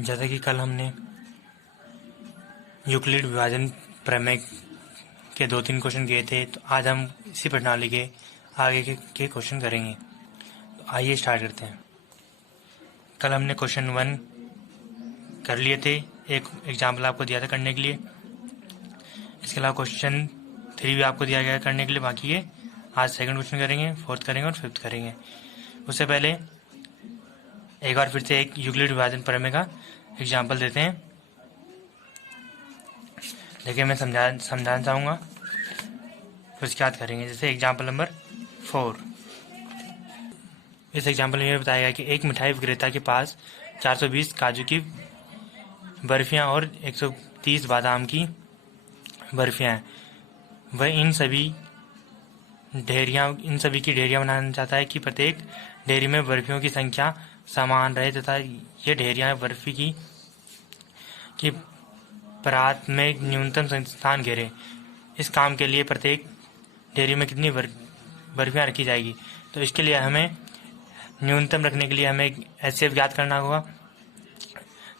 जैसा कि कल हमने यूक्लिड विभाजन प्रमेय के 2-3 क्वेश्चन किए थे, तो आज हम इसी प्रणाली के आगे के क्वेश्चन करेंगे। तो आइए स्टार्ट करते हैं। कल हमने क्वेश्चन 1 कर लिए थे, एक एग्जाम्पल आपको दिया था करने के लिए। इसके अलावा क्वेश्चन 3 भी आपको दिया गया करने के लिए, बाकी है आज सेकंड क्वेश्चन करेंगे, फोर्थ करेंगे और फिफ्थ करेंगे। उससे पहले एक बार फिर से एक यूक्लिड विभाजन प्रमेय का एग्जाम्पल देते हैं। देखिए, मैं समझाना चाहूँगा, फिर उसके बाद करेंगे। जैसे एग्जाम्पल नंबर 4। इस एग्जाम्पल में बताया गया कि एक मिठाई विक्रेता के पास 420 काजू की बर्फियाँ और 130 बादाम की बर्फियाँ हैं। वह इन सभी की ढेरियाँ बनाना चाहता है कि प्रत्येक ढेरी में बर्फियों की संख्या समान रहे तथा ये ढेरियाँ बर्फी की परात में न्यूनतम स्थान घेरे। इस काम के लिए प्रत्येक ढेरी में कितनी बर्फियाँ रखी जाएगी। तो इसके लिए हमें न्यूनतम रखने के लिए हमें एक HCF ज्ञात करना होगा,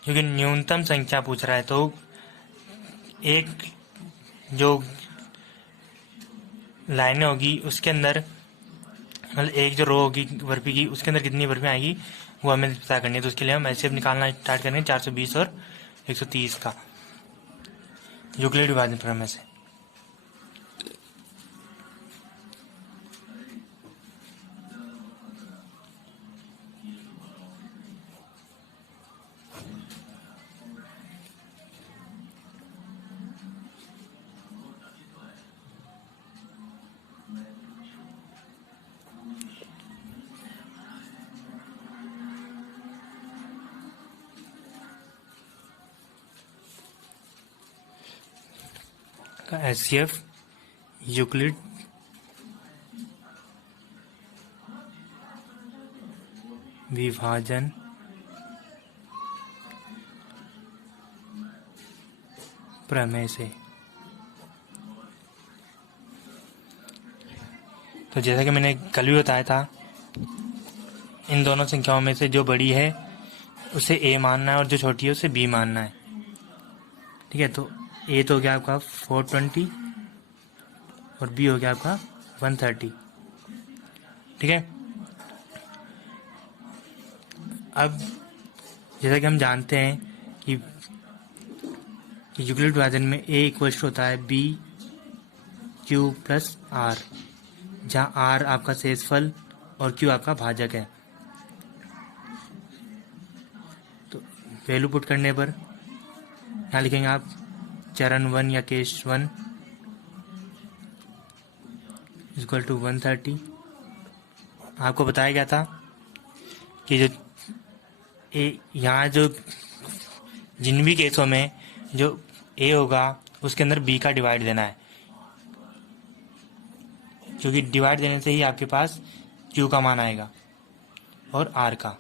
क्योंकि न्यूनतम संख्या पूछ रहा है। तो एक जो लाइनें होगी उसके अंदर, मतलब एक जो रो होगी बर्फी की, उसके अंदर कितनी बर्फी आएगी वो हमें पता करनी है। तो उसके लिए हम HCF निकालना स्टार्ट करेंगे 420 और 130 का यूक्लिड विभाजन प्रमेय से। का HCF यूक्लिड विभाजन प्रमेय से। तो जैसा कि मैंने कल भी बताया था, इन दोनों संख्याओं में से जो बड़ी है उसे A मानना है और जो छोटी है उसे B मानना है। ठीक है, तो A तो हो गया आपका 420 और B हो गया आपका 130। ठीक है, अब जैसा कि हम जानते हैं कि यूक्लिड विभाजन में A इक्वल होता है B Q प्लस R, जहाँ R आपका शेषफल और Q आपका भाजक है। तो वैल्यू पुट करने पर यहाँ लिखेंगे आप चरण 1 या केस 1 इक्वल टू 130। आपको बताया गया था कि जो यहाँ जो जिन भी केसों में जो A होगा उसके अंदर B का डिवाइड देना है, क्योंकि डिवाइड देने से ही आपके पास Q का मान आएगा और R का।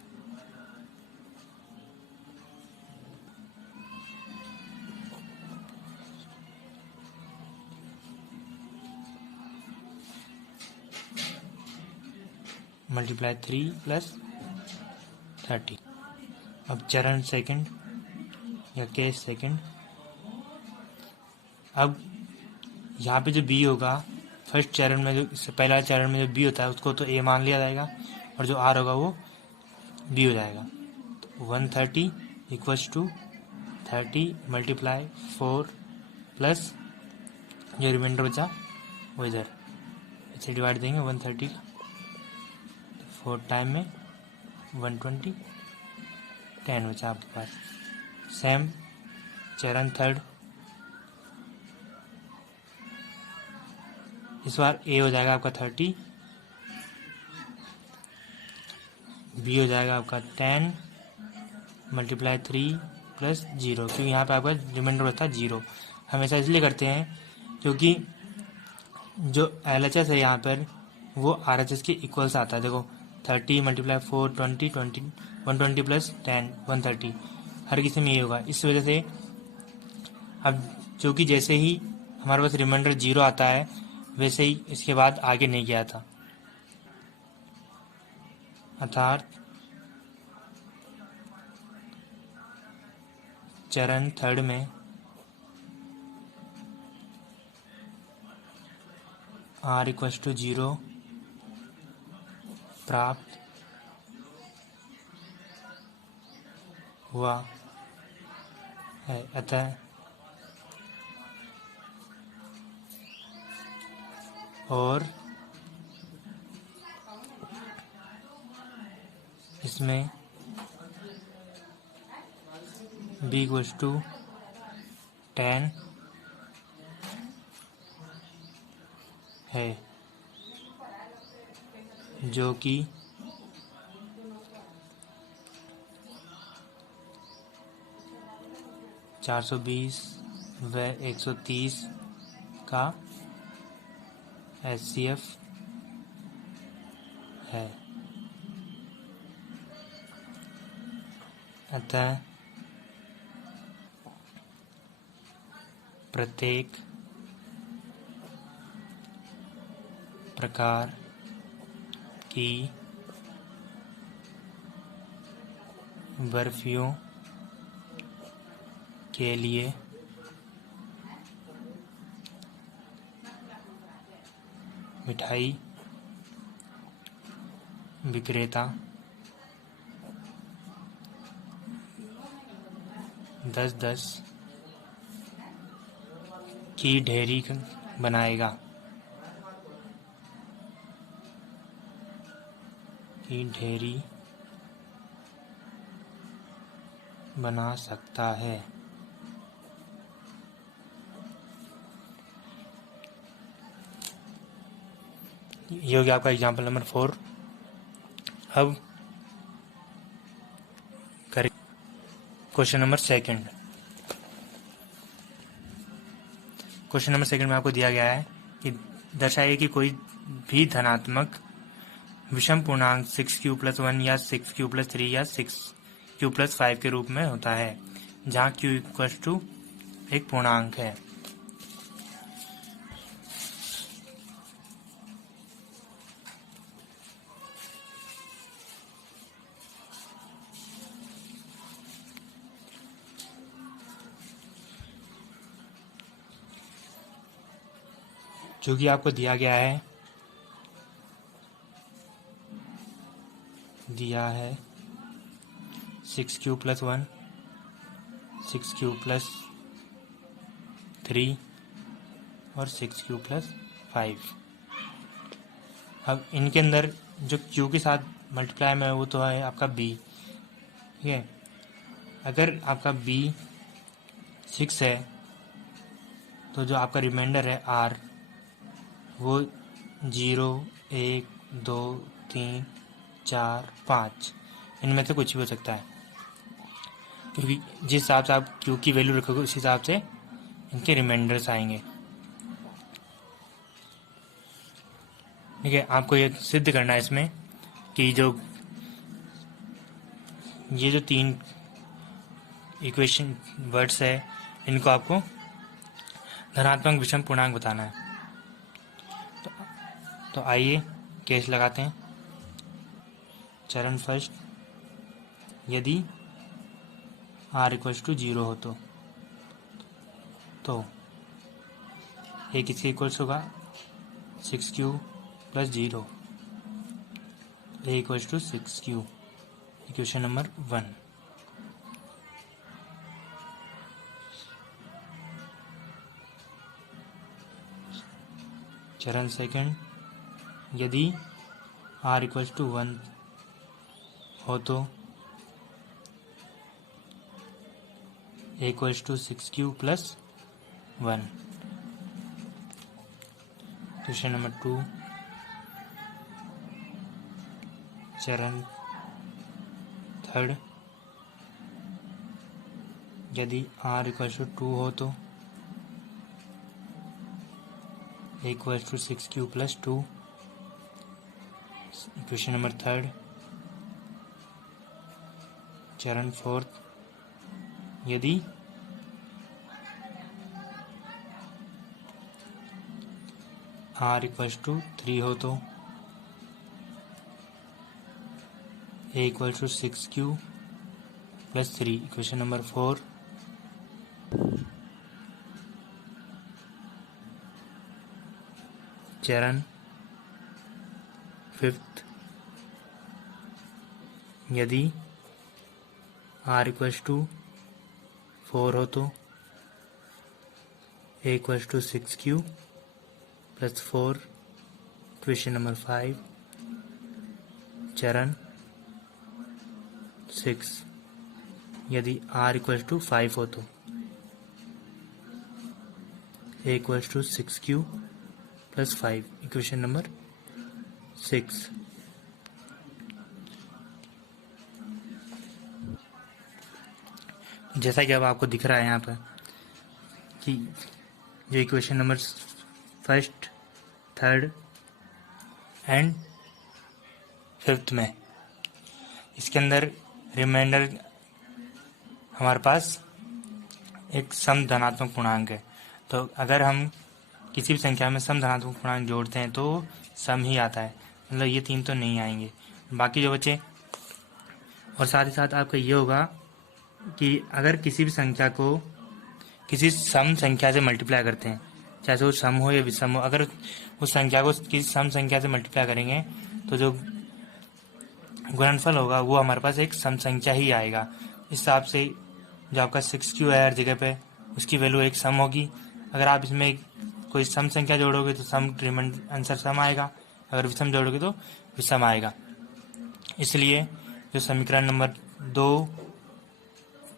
Multiply 3 plus 30। अब चरण सेकंड या केस सेकंड, अब यहाँ पे जो B होगा फर्स्ट चरण में, जो पहला चरण में जो B होता है उसको तो A मान लिया जाएगा और जो R होगा वो B हो जाएगा। तो 130 इक्वल्स टू 30 मल्टीप्लाई 4 प्लस जो रिमाइंडर बचा वो इधर इसे डिवाइड देंगे 130 4 टाइम में 120 10 बचा आपके पास। सेम चरण थर्ड, इस बार A हो जाएगा आपका 30, B हो जाएगा आपका 10 मल्टीप्लाई 3 प्लस 0, क्योंकि यहाँ पे आपका रिमाइंडर होता है 0। हमेशा इसलिए करते हैं क्योंकि जो LHS है यहाँ पर वो RHS के इक्वल्स आता है। देखो 30 मल्टीप्लाई 4 20 120 प्लस 10 130, हर किसी में ये होगा। इस वजह से अब क्योंकि जैसे ही हमारे पास रिमाइंडर 0 आता है वैसे ही इसके बाद आगे नहीं गया था, अर्थात चरण थर्ड में r इक्वल्स टू 0 प्राप्त हुआ है। अतः और इसमें b इक्वल्स टू 10 है, जो कि 420 व 130 का HCF है। अतः प्रत्येक प्रकार की बर्फियों के लिए मिठाई विक्रेता 10-10 की ढेरी बनाएगा बना सकता है। ये हो गया आपका एग्जाम्पल नंबर 4। अब करें question number second. Question number second में आपको दिया गया है कि दर्शाइए कि कोई भी धनात्मक विषम पूर्णांक 6q+1 या 6q+3 या 6q+5 के रूप में होता है, जहाँ q इक्वल्स टू एक पूर्णांक है। जो कि आपको दिया गया है 6q+1 6q+3 और 6q+5। अब इनके अंदर जो q के साथ मल्टीप्लाई में है वो तो है आपका b, ठीक है। अगर आपका b 6 है तो जो आपका रिमाइंडर है r वो 0, 1, 2, 3, 4, 5 इनमें से कुछ भी हो सकता है, क्योंकि जिस हिसाब से आप q की वैल्यू रखोगे उस हिसाब से इनके रिमाइंडर्स आएंगे, ठीक है। आपको ये सिद्ध करना है इसमें कि ये जो 3 इक्वेशन वर्ड्स है इनको आपको धनात्मक विषम पूर्णांक बताना है। तो आइए केस लगाते हैं। चरण फर्स्ट, यदि r इक्वल्स टू 0 हो तो ये किसके इक्वल्स होगा 6q+0, a equals to 6q, equation number 1। चरण सेकंड, यदि r इक्वल्स टू 1 हो तो a equals to 6q+1, question number 2। चरण थर्ड, यदि r इक्वल्स टू 2 हो तो a equals to 6q+2, question number third. चरण फोर्थ, यदि r इक्वल्स टू 3 हो तो a equals to 6q+3, question number 4। चरण फिफ्थ, यदि r इक्वल्स टू 4 हो तो a equals to 6q plus 4। Question number 5, चरण 6, यदि r इक्वल्स टू 5 हो तो a equals to 6q plus 5। Equation number 6। जैसा कि अब आपको दिख रहा है यहाँ पर कि जो equation number first, third and fifth में, इसके अंदर रिमाइंडर हमारे पास एक सम धनात्मक पूर्णांक है। तो अगर हम किसी भी संख्या में सम धनात्मक पूर्णांक जोड़ते हैं तो सम ही आता है, मतलब ये 3 तो नहीं आएंगे, बाकी जो बचे। और साथ ही साथ आपका ये होगा कि अगर किसी भी संख्या को किसी सम संख्या से मल्टीप्लाई करते हैं, चाहे वो सम हो या विषम हो, अगर उस संख्या को किसी सम संख्या से मल्टीप्लाई करेंगे तो जो गुणनफल होगा वो हमारे पास एक सम संख्या ही आएगा। इस हिसाब से जो आपका 6q है हर जगह पे, उसकी वैल्यू एक सम होगी। अगर आप इसमें कोई सम संख्या जोड़ोगे तो सम आंसर सम आएगा, अगर विषम जोड़ोगे तो विषम आएगा। इसलिए जो समीकरण नंबर 2,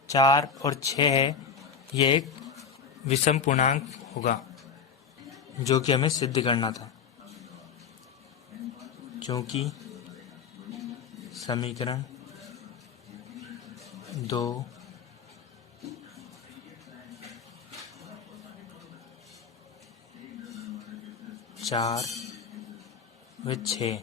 4 और 6 है, ये एक विषम पूर्णांक होगा, जो कि हमें सिद्ध करना था। क्योंकि समीकरण 2, 4 व 6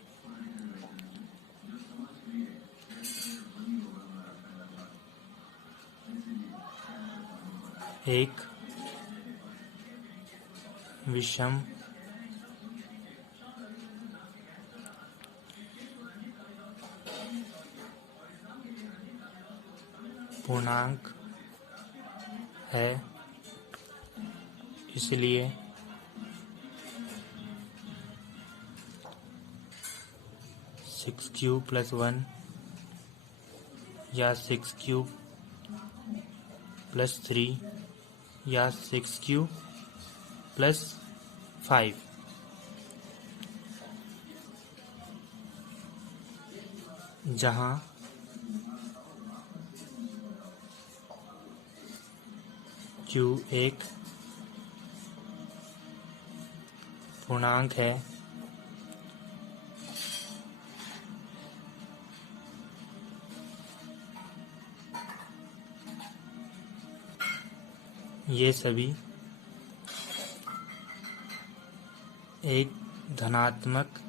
एक विषम पूर्णांक है। इसलिए 6q प्लस 1 या 6q प्लस 3 या 6q प्लस 5 जहाँ q एक पूर्णांक है, ये सभी एक धनात्मक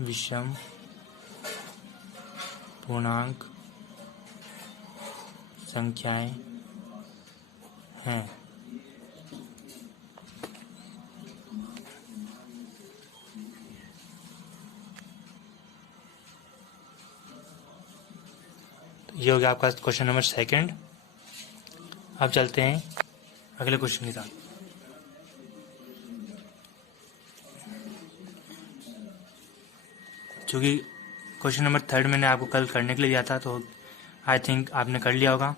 विषम पूर्णांक संख्याएं हैं। ये हो गया आपका क्वेश्चन नंबर 2। अब चलते हैं अगले क्वेश्चन के साथ। क्योंकि क्वेश्चन नंबर 3 मैंने आपको कल करने के लिए दिया था, तो आई थिंक आपने कर लिया होगा।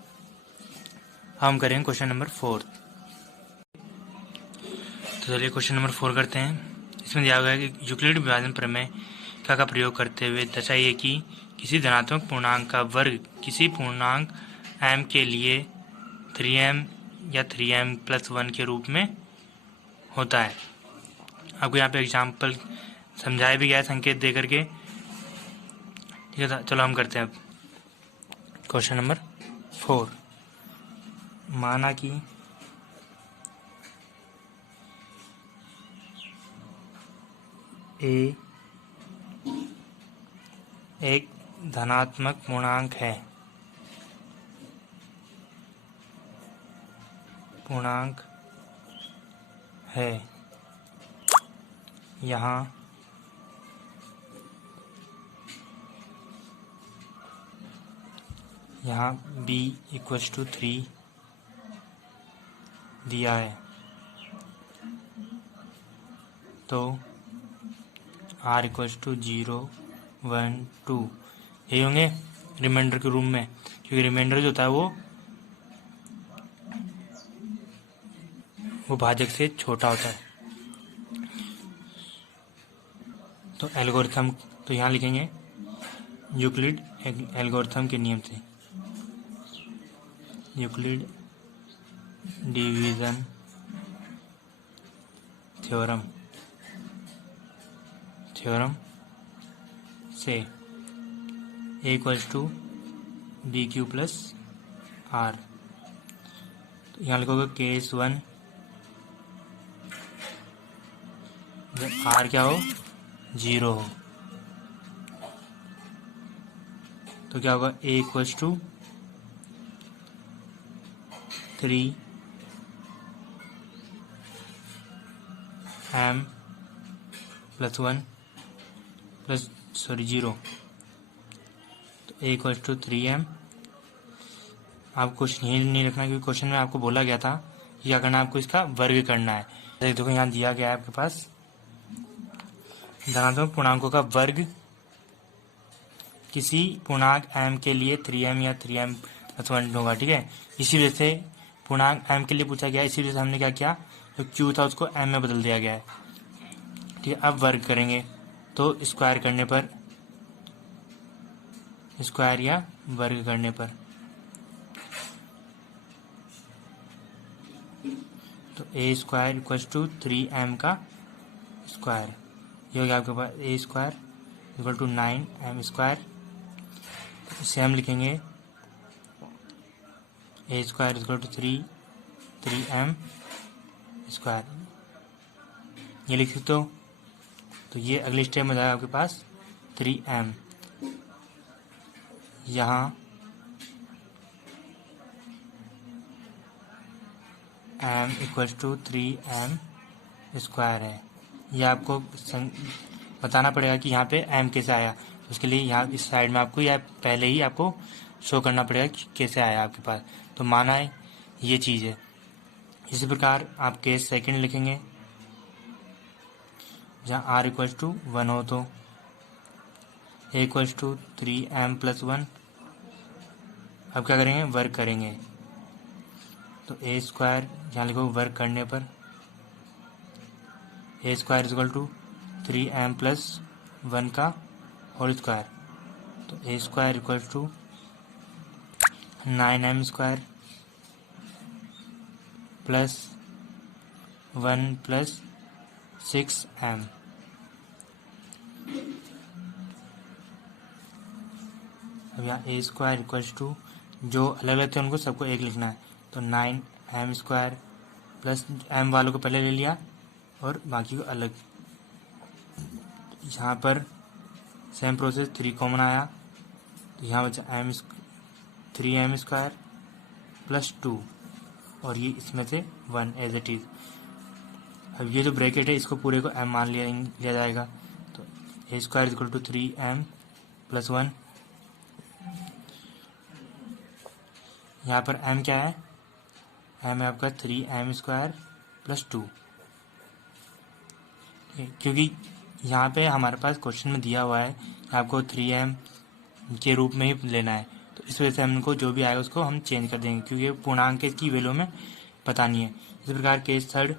हम करेंगे क्वेश्चन नंबर 4। तो चलिए क्वेश्चन नंबर 4 करते हैं। इसमें दिया हुआ है कि यूक्लिड विभाजन प्रमेय का प्रयोग करते हुए दर्शाइए कि किसी धनात्मक पूर्णांक का वर्ग किसी पूर्णांक m के लिए 3m या 3m प्लस 1 के रूप में होता है। आपको यहाँ पे एग्जाम्पल समझाया भी गया है संकेत दे करके। ठीक है, चलो हम करते हैं अब क्वेश्चन नंबर 4। माना कि a एक धनात्मक पूर्णांक है, यहाँ b इक्वल्स टू 3 दिया है। तो आर इक्वल्स टू 0 1 2 यही होंगे रिमाइंडर के रूम में, क्योंकि रिमाइंडर जो होता है वो भाजक से छोटा होता है। तो एल्गोरिथम तो यहाँ लिखेंगे यूक्लिड एल्गोरिथम के नियम से, यूक्लिड डिवीजन थ्योरम से A equals to B Q plus R. तो यहाँ लिखोगे केस 1 जब आर क्या हो 0 हो तो क्या होगा A equals to 3 m plus 1 plus 0। तो ए इक्वल्स टू 3m। आपको क्वेश्चन यही नहीं रखना, क्योंकि क्वेश्चन में आपको बोला गया था कि क्या करना है, आपको इसका वर्ग करना है। देखो यहाँ दिया गया है आपके पास धनात्मक पूर्णांकों का वर्ग किसी पूर्णांक m के लिए 3m या 3m प्लस 1 होगा, ठीक है। इसी वजह से पूर्णांक m के लिए पूछा गया, इसी वजह से हमने क्या किया, जो q था उसको m में बदल दिया गया है, ठीक है। अब वर्ग करेंगे तो स्क्वायर करने पर, स्क्वायर या वर्ग करने पर, तो A square equals to 3m का स्क्वायर, ये हो गया आपके पास A square equal to 9m square. इसे हम लिखेंगे A square equal to 3m square, ये लिख सकते हो। तो ये अगले स्टेप में जाएगा आपके पास 3m, यहाँ m equals to 3m square है। यह आपको बताना पड़ेगा कि यहाँ पे m कैसे आया, तो उसके लिए यहाँ इस साइड में आपको या पहले ही आपको शो करना पड़ेगा कि कैसे आया आपके पास। तो माना है ये चीज़ है। इसी प्रकार आप केस सेकंड लिखेंगे जहाँ r इक्वल्स टू 1 हो तो a equals to 3m plus 1। अब क्या करेंगे, वर्क करेंगे। तो ए स्क्वायर यहाँ लिखो वर्क करने पर A square equal to 3m plus 1 का होल स्क्वायर। तो A square equal to 9m square plus 1 plus 6m। अब यहाँ ए स्क्वायर इक्वल्स टू जो अलग अलग थे उनको सबको एक लिखना है। तो 9m स्क्वायर प्लस m वालों को पहले ले लिया और बाकी को अलग। यहाँ पर सेम प्रोसेस 3 कॉमन आया तो यहाँ बचा 3m स्क्वायर प्लस 2 और ये इसमें से 1 एज इट इज। अब ये जो ब्रैकेट है इसको पूरे को m मान लिया जाएगा। तो A square equal to 3m plus 1। यहाँ पर m क्या है, m है आपका 3m स्क्वायर प्लस 2, क्योंकि यहाँ पे हमारे पास क्वेश्चन में दिया हुआ है आपको 3m के रूप में ही लेना है। तो इस वजह से हमको जो भी आएगा उसको हम चेंज कर देंगे, क्योंकि पूर्णांक की वैल्यू में पता नहीं है। इस प्रकार केस थर्ड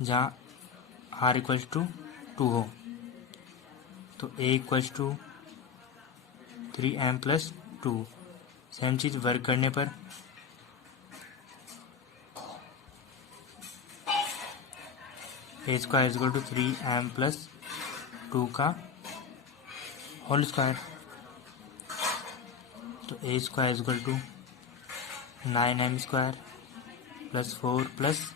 जहाँ r इक्वल्स टू 2 हो तो a equals to 3m plus 2। Same चीज़ वर्क करने पर A square equal to 3m plus 2 का होल स्क्वायर। तो A square equal to 9m square plus 4 plus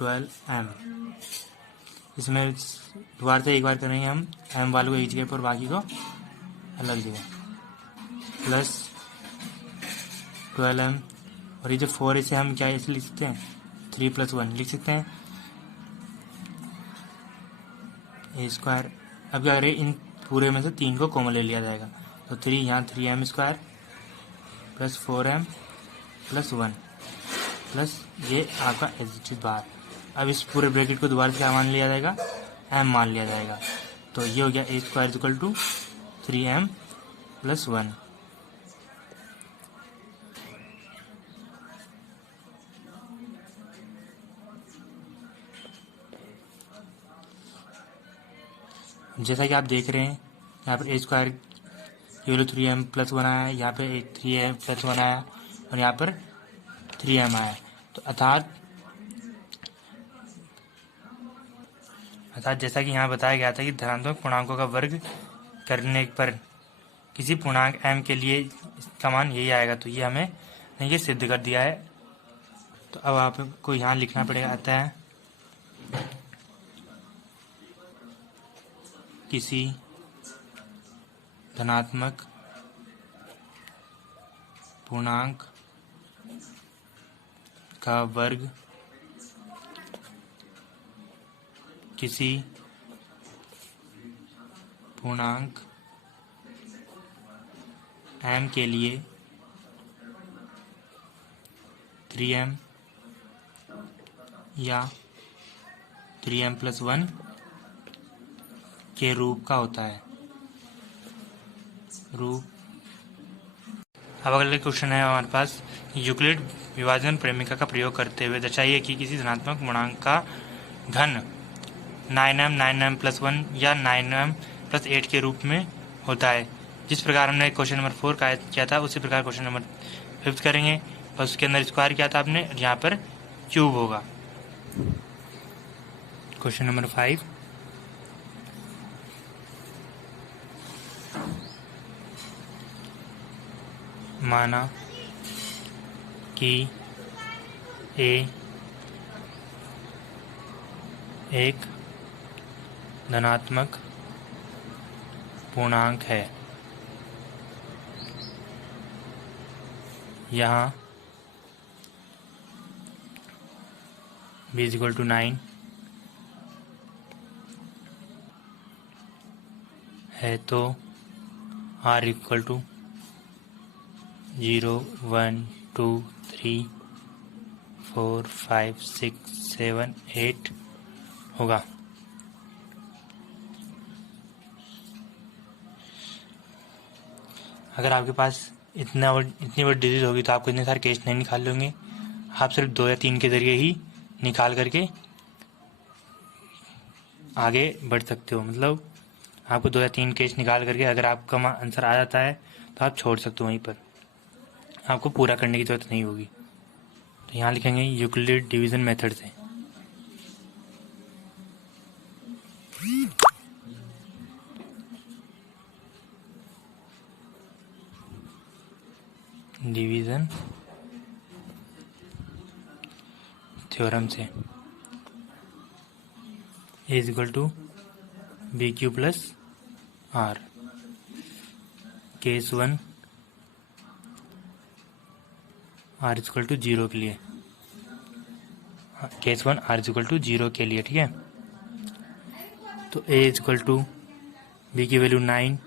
12m। इसमें दोबारा से एक बार करेंगे हम m वालों को एक जगह पर बाकी को अलग जगह प्लस 12m। और ये जो 4 इसे हम क्या ऐसे लिख सकते हैं 3 प्लस 1 लिख सकते हैं ए स्क्वायर। अब क्या करें, इन पूरे में से 3 को कॉमन ले लिया जाएगा। तो 3 यहाँ 3m square plus 4m plus 1 plus ये आपका एच बार। अब इस पूरे ब्रैकेट को दोबारा से क्या मान लिया जाएगा, एम मान लिया जाएगा। तो ये हो गया A square equal to 3m plus 1। जैसा कि आप देख रहे हैं यहाँ पर ए स्क्वायर की वैल्यू 3m प्लस 1 आया, यहाँ पे 3m प्लस 1 आया और यहाँ पर 3m आया। तो अर्थात जैसा कि यहाँ बताया गया था कि धनात्मक पूर्णांकों का वर्ग करने पर किसी पूर्णांक m के लिए इसका मान यही आएगा। तो ये हमें ये सिद्ध कर दिया है। तो अब आपको यहाँ लिखना पड़ेगा, आता है किसी धनात्मक पूर्णांक का वर्ग किसी पूर्णांक m के लिए 3m या 3m प्लस 1 के रूप का होता है। अब अगला क्वेश्चन है हमारे पास, यूक्लिड विभाजन प्रेमिका का प्रयोग करते हुए दर्शाइए कि किसी धनात्मक पूर्णांक का घन 9m प्लस 1 या 9m प्लस 8 के रूप में होता है। जिस प्रकार हमने क्वेश्चन नंबर 4 का किया था उसी प्रकार क्वेश्चन नंबर 5 करेंगे। बस उसके अंदर स्क्वायर किया था आपने, यहाँ पर क्यूब होगा। क्वेश्चन नंबर 5, माना कि ए एक धनात्मक पूर्णांक है। यहाँ b इक्वल टू 9 है तो r इक्वल टू 0 1 2 3 4 5 6 7 8 होगा। अगर आपके पास इतनी बड़ी डिजिट होगी तो आपको इतने सारे केस नहीं निकाल लेंगे। आप सिर्फ 2 या 3 के ज़रिए ही निकाल करके आगे बढ़ सकते हो। मतलब आपको 2 या 3 केस निकाल करके अगर आपका आंसर आ जाता है तो आप छोड़ सकते हो, वहीं पर आपको पूरा करने की ज़रूरत नहीं होगी। तो यहाँ लिखेंगे यूक्लिड डिवीज़न मेथड से। डिवीज़न थ्योरम से A is equal to B Q plus R. Case 1 R is equal to 0 के लिए, case 1 R is equal to 0 के लिए, ठीक है। तो A is equal to B की वैल्यू 9,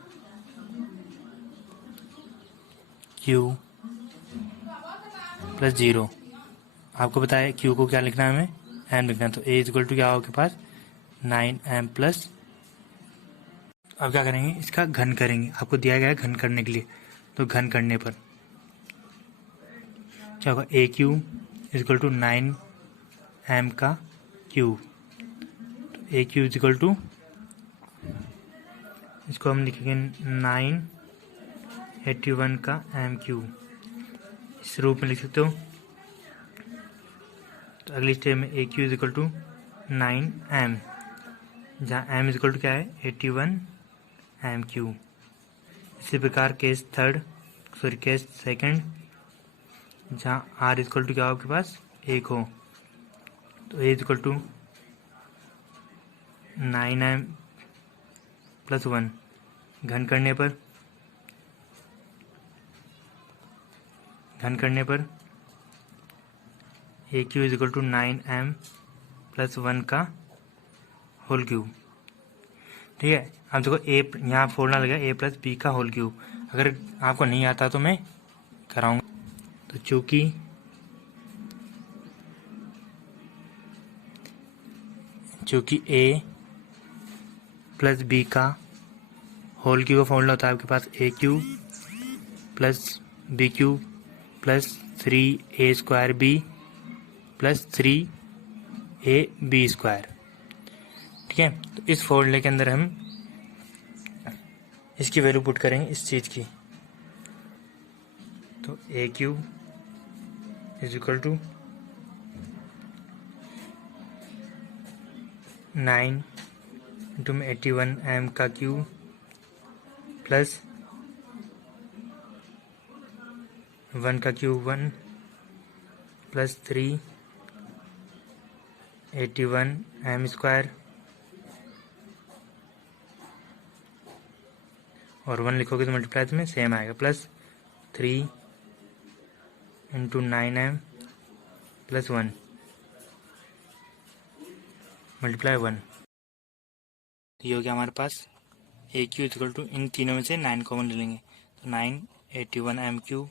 क्यू प्लस 0। आपको बताया क्यू को क्या लिखना है, हमें एम लिखना है। तो ए इज इक्वल टू क्या होगा आपके पास 9m प्लस। अब क्या करेंगे, इसका घन करेंगे। आपको दिया गया है घन करने के लिए, तो घन करने पर क्या होगा, A cube is equal to 9m का क्यूब। तो A cube is equal to, इसको हम लिखेंगे 981 का m क्यूब, इस रूप में लिख सकते हो। तो अगली स्टेप में A cube is equal to 9m, जहाँ m इज इक्वल टू क्या है 81 m क्यूब। इसी प्रकार केस सेकंड, जहाँ r इज इक्वल टू क्या हो आपके पास 1 हो। तो a is equal to 9m plus 1, घन करने पर A cube is equal to 9m plus 1 का होल क्यूब, ठीक है। अब देखो ए, यहाँ फॉर्मूला लगा ए प्लस बी का होल क्यूब। अगर आपको नहीं आता तो मैं कराऊंगा। तो चूँकि जो कि a प्लस बी का होल क्यूब का फॉर्मूला होता है आपके पास A cube plus B cube plus 3a² b plus 3ab²। ठीक है, तो इस फॉर्मूले के अंदर हम इसकी वैल्यू पुट करेंगे इस चीज़ की। तो A cube is equal to 9 into में 81 m का क्यूब प्लस 1 का क्यूब 1 प्लस 381 m² और 1 लिखोगे तो मल्टीप्लाई में सेम आएगा plus 3 into 9m plus 1 multiply 1। ये हो गया हमारे पास ए क्यू इक्वल टू, इन तीनों में से 9 कॉमन ले लेंगे तो 981 m क्यूब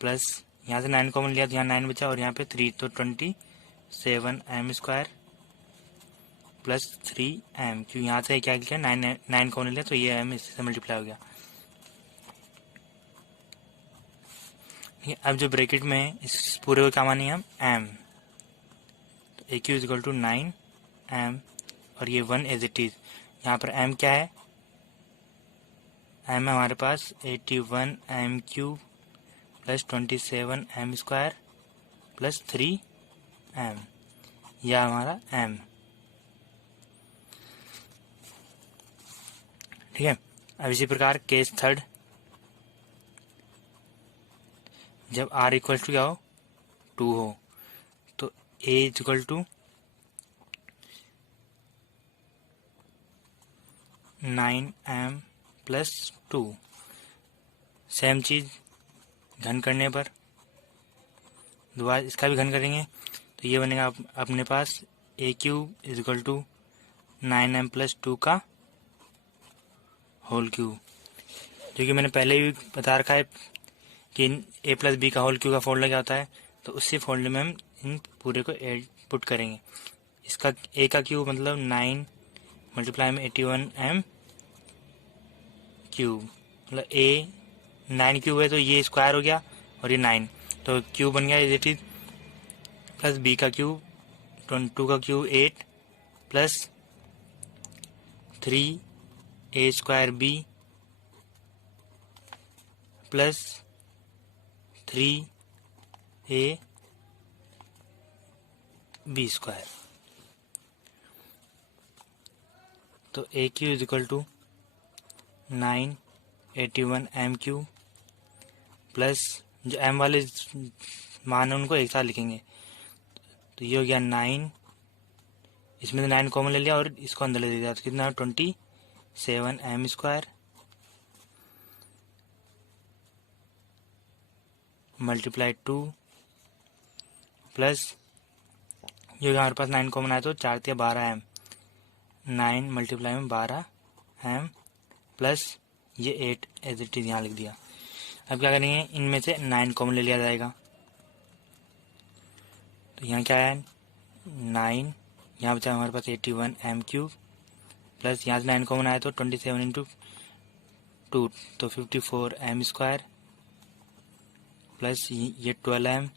प्लस यहाँ से 9 कॉमन लिया तो यहाँ 9 बचा और यहाँ पे 3 तो 27 m² प्लस 3m क्यों यहाँ से क्या किया 9 कॉमन लिया तो ये m इससे मल्टीप्लाई हो गया। अब जो ब्रैकेट में है इस पूरे को क्या मानेंगे हम m, तो A Q equal to 9m और ये 1 एज इट इज। यहाँ पर m क्या है, m है हमारे पास 81 m cube plus 27 m² plus 3m, यह हमारा m। ठीक है, अब इसी प्रकार केस थर्ड, जब r इक्वल टू क्या हो 2 हो तो a equal to 9m plus 2, same चीज़ घन करने पर दोबारा इसका भी घन करेंगे तो ये बनेगा अपने पास A cube is equal to 9m plus 2 का होल क्यूब, जो कि मैंने पहले भी बता रखा है कि a प्लस बी का होल क्यूब का फॉर्मूला क्या होता है, तो उसी फॉर्मूले में हम इन पूरे को एड पुट करेंगे। इसका a का क्यूब मतलब 9 मल्टीप्लाई में 81 m क्यूब, मतलब a 9 क्यूब है तो ये स्क्वायर हो गया और ये 9 तो क्यूब बन गया is it is, plus b का क्यूब 2 का cube 8 plus 3a² b plus 3ab²। तो A cube is equal to 981 m cube plus जो m वाले मान है उनको एक साथ लिखेंगे तो ये हो गया 9, इसमें से 9 कॉमन ले लिया और इसको अंदर ले दिया तो कितना 27 m² मल्टीप्लाई 2 प्लस ये हमारे पास 9 कॉमन आया तो 4 या 12 m, 9 मल्टीप्लाई में 12 m प्लस ये 8 एज इट इज यहाँ लिख दिया। अब क्या करेंगे, इनमें से 9 कॉमन ले लिया जाएगा तो यहाँ क्या है 9, यहाँ बचा हमारे पास 81 m क्यूब प्लस यहाँ से 9 कॉमन आया तो 27 इंटू 2 तो 54 m² प्लस ये 12 m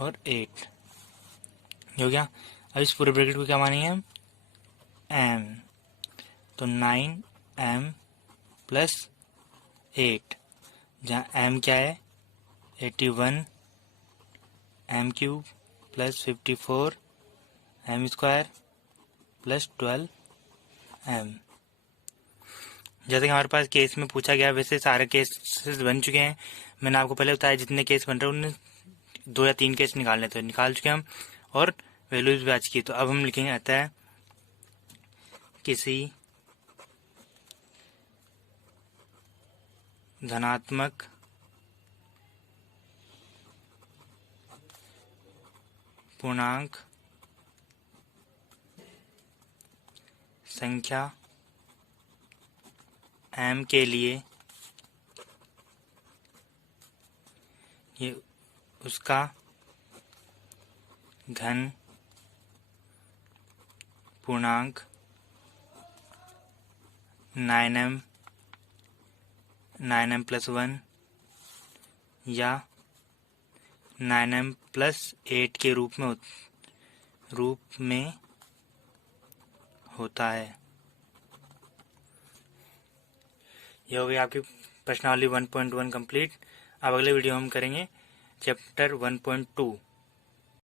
और 8 हो गया। अब इस पूरे ब्रैकेट को क्या मानेंगे हम m, तो 9m प्लस 8, जहाँ m क्या है 81 m cube plus 54 m² plus 12 m। जैसे कि हमारे पास केस में पूछा गया वैसे सारे केसेस बन चुके हैं। मैंने आपको पहले बताया जितने केस बन रहे हैं उनमें 2 या 3 केस निकालने तो निकाल चुके हैं हम और वैल्यूज भी आज की। तो अब हम लिखेंगे आता है किसी धनात्मक पूर्णांक संख्या m के लिए ये उसका घन पूर्णांक 9m 9m+1 या 9m+8 के रूप में होता है। यह हो गई आपकी प्रश्नावली 1.1 कंप्लीट। अब अगले वीडियो हम करेंगे चैप्टर 1.2।